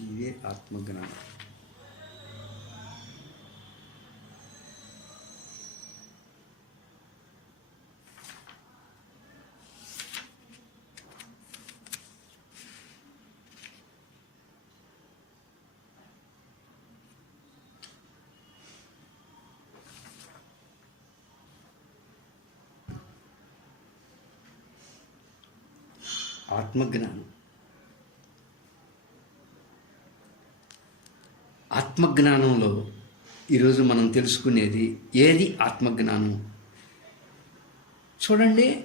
ජීවේ ආත්ම ගණන. ආත්ම ගණන ఆత్మజ్ఞానంలో ఈరోజు మనం తెలుసుకునేది ఏది ఆత్మజ్ఞానం? చూడండి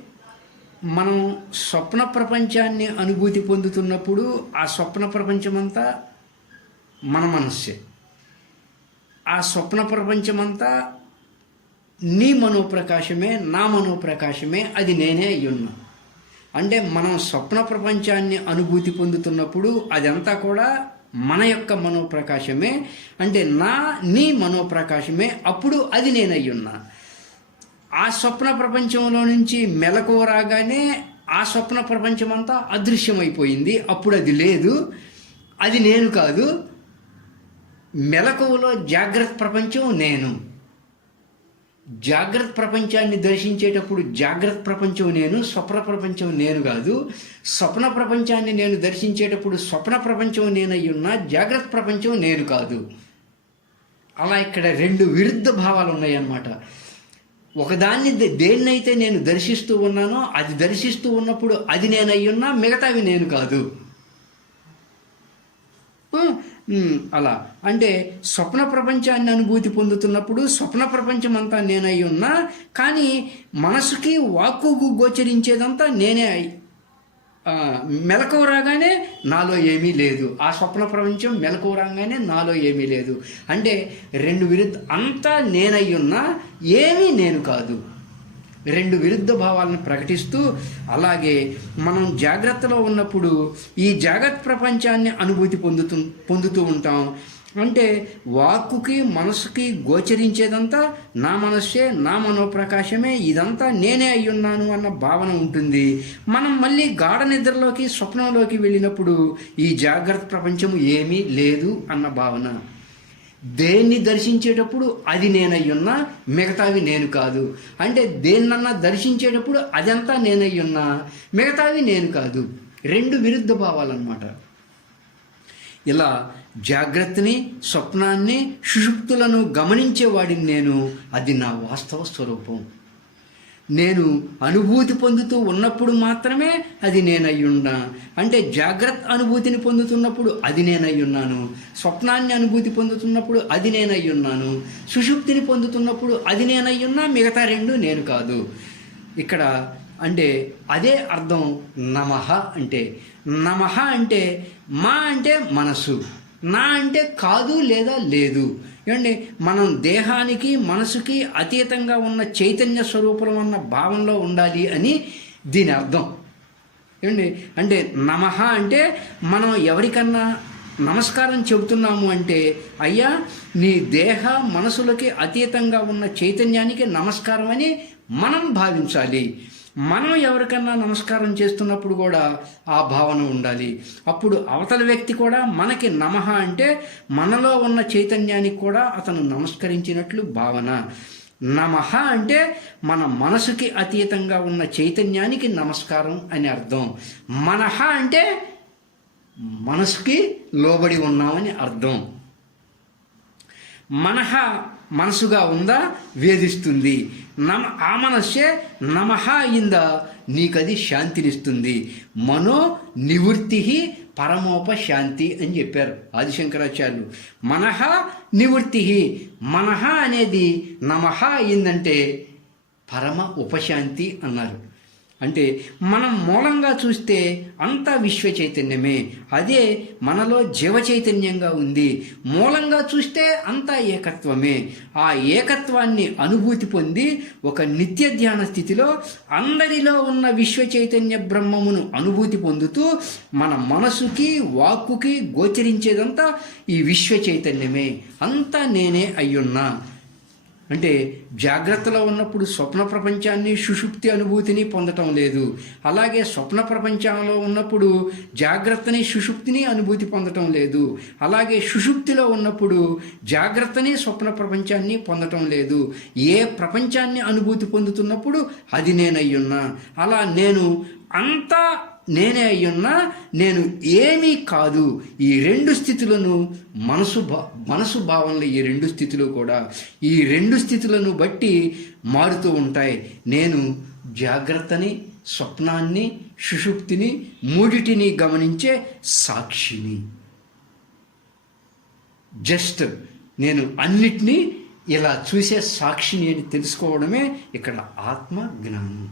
మనం స్వప్న ప్రపంచాన్ని అనుభూతి పొందుతున్నప్పుడు ఆ స్వప్న ప్రపంచమంతా మన మనస్సే. ఆ స్వప్న ప్రపంచమంతా నీ మనోప్రకాశమే నా మనోప్రకాశమే అది నేనే అయ్యున్నా. అంటే మనం స్వప్న ప్రపంచాన్ని అనుభూతి పొందుతున్నప్పుడు అదంతా కూడా మన యొక్క మనోప్రకాశమే అంటే నా నీ మనోప్రకాశమే అప్పుడు అది నేనయ్యున్నా. ఆ స్వప్న ప్రపంచంలో నుంచి మెలకు రాగానే ఆ స్వప్న ప్రపంచం అంతా అదృశ్యమైపోయింది. అప్పుడు అది లేదు. అది నేను కాదు. మెలకువలో జాగ్రత్త ప్రపంచం నేను. జాగ్రత్త ప్రపంచాన్ని దర్శించేటప్పుడు జాగ్రత్త ప్రపంచం నేను స్వప్న ప్రపంచం నేను కాదు. స్వప్న ప్రపంచాన్ని నేను దర్శించేటప్పుడు స్వప్న ప్రపంచం నేనై ఉన్నా జాగ్రత్త ప్రపంచం నేను కాదు. అలా ఇక్కడ రెండు విరుద్ధ భావాలు ఉన్నాయన్నమాట. ఒకదాన్ని దే- దేన్నైతే నేను దర్శిస్తూ ఉన్నానో అది దర్శిస్తూ ఉన్నప్పుడు అది నేనయ్యున్నా మిగతావి నేను కాదు. అలా. అంటే స్వప్న ప్రపంచాన్ని అనుభూతి పొందుతున్నప్పుడు స్వప్న ప్రపంచం అంతా నేనై ఉన్నా కానీ మనసుకి వాక్కుకు గోచరించేదంతా నేనే అయి- మెలకువ రాగానే నాలో ఏమీ లేదు. ఆ స్వప్న ప్రపంచం మెలకువ రాగానే నాలో ఏమీ లేదు. అంటే రెండు విరుద్ధ అంతా నేనై ఉన్నా ఏమీ నేను కాదు. రెండు విరుద్ధ భావాలను ప్రకటిస్తూ అలాగే మనం జాగ్రత్తలో ఉన్నప్పుడు ఈ జాగ్రత్త ప్రపంచాన్ని అనుభూతి పొందుతూ పొందుతూ ఉంటాం. అంటే వాక్కుకి మనసుకి గోచరించేదంతా నా మనస్సే నా మనోప్రకాశమే ఇదంతా నేనే అయ్యున్నాను అన్న భావన ఉంటుంది. మనం మళ్ళీ గాఢ నిద్రలోకి స్వప్నంలోకి వెళ్ళినప్పుడు ఈ జాగ్రత్త ప్రపంచం ఏమీ లేదు అన్న భావన. దేన్ని దర్శించేటప్పుడు అది నేనయ్యున్నా మిగతావి నేను కాదు. అంటే దేన్నన్నా దర్శించేటప్పుడు అదంతా నేనయ్యున్నా మిగతావి నేను కాదు. రెండు విరుద్ధ భావాలన్నమాట. ఇలా జాగ్రత్తని స్వప్నాన్ని సుషుప్తులను గమనించేవాడిని నేను అది నా వాస్తవ స్వరూపం. నేను అనుభూతి పొందుతూ ఉన్నప్పుడు మాత్రమే అది నేనయ్యున్నా. అంటే జాగ్రత్త అనుభూతిని పొందుతున్నప్పుడు అది నేనయ్యున్నాను. స్వప్నాన్ని అనుభూతి పొందుతున్నప్పుడు అది నేనయ్యున్నాను. సుషుప్తిని పొందుతున్నప్పుడు అది నేనయ్యున్నా మిగతా రెండు నేను కాదు. ఇక్కడ అంటే అదే అర్థం నమః అంటే. నమః అంటే మా అంటే మనసు నా అంటే కాదు లేదా లేదు. ఏమండి మనం దేహానికి మనసుకి అతీతంగా ఉన్న చైతన్య స్వరూపం అన్న భావంలో ఉండాలి అని దీని అర్థం. ఏమండి అంటే నమః అంటే మనం ఎవరికన్నా నమస్కారం చెబుతున్నాము అంటే అయ్యా నీ దేహ మనసులకి అతీతంగా ఉన్న చైతన్యానికి నమస్కారం అని మనం భావించాలి. మనం ఎవరికన్నా నమస్కారం చేస్తున్నప్పుడు కూడా ఆ భావన ఉండాలి. అప్పుడు అవతల వ్యక్తి కూడా మనకి నమః అంటే మనలో ఉన్న చైతన్యానికి కూడా అతను నమస్కరించినట్లు భావన. నమః అంటే మన మనసుకి అతీతంగా ఉన్న చైతన్యానికి నమస్కారం అని అర్థం. మనహ అంటే మనసుకి లోబడి ఉన్నామని అర్థం. మనహ మనసుగా ఉందా? వేధిస్తుంది. నమ ఆ మనస్సే నమః అయిందా నీకది శాంతినిస్తుంది. మనో నివృత్తి పరమోప శాంతి అని చెప్పారు ఆదిశంకరాచార్యులు. మనహ నివృత్తి. మనహ అనేది నమః అయిందంటే పరమ ఉపశాంతి అన్నారు. అంటే మనం మూలంగా చూస్తే అంతా విశ్వ చైతన్యమే. అదే మనలో జీవ చైతన్యంగా ఉంది. మూలంగా చూస్తే అంతా ఏకత్వమే. ఆ ఏకత్వాన్ని అనుభూతి పొంది ఒక నిత్య ధ్యాన స్థితిలో అందరిలో ఉన్న విశ్వ చైతన్య బ్రహ్మమును అనుభూతి పొందుతూ మన మనసుకి వాక్కుకి గోచరించేదంతా ఈ విశ్వ చైతన్యమే. అంతా నేనే అయ్యున్నా. అంటే జాగ్రత్తలో ఉన్నప్పుడు స్వప్న ప్రపంచాన్ని సుషుప్తి అనుభూతిని పొందటం లేదు. అలాగే స్వప్న ప్రపంచంలో ఉన్నప్పుడు జాగ్రత్తని సుషుప్తిని అనుభూతి పొందటం లేదు. అలాగే సుషుప్తిలో ఉన్నప్పుడు జాగ్రత్తని స్వప్న ప్రపంచాన్ని పొందటం లేదు. ఏ ప్రపంచాన్ని అనుభూతి పొందుతున్నప్పుడు అది నేనయ్యున్నా. అలా నేను అంతా నేనే అయ్యున్నా నేను ఏమీ కాదు. ఈ రెండు స్థితులను మనసు భా మనసు భావనలు ఈ రెండు స్థితులు కూడా ఈ రెండు స్థితులను బట్టి మారుతూ ఉంటాయి. నేను జాగ్రత్తని స్వప్నాన్ని సుషుప్తిని మూడిటిని గమనించే సాక్షిని. జస్ట్ నేను అన్నిటినీ ఇలా చూసే సాక్షిని అని తెలుసుకోవడమే ఇక్కడ ఆత్మ జ్ఞానం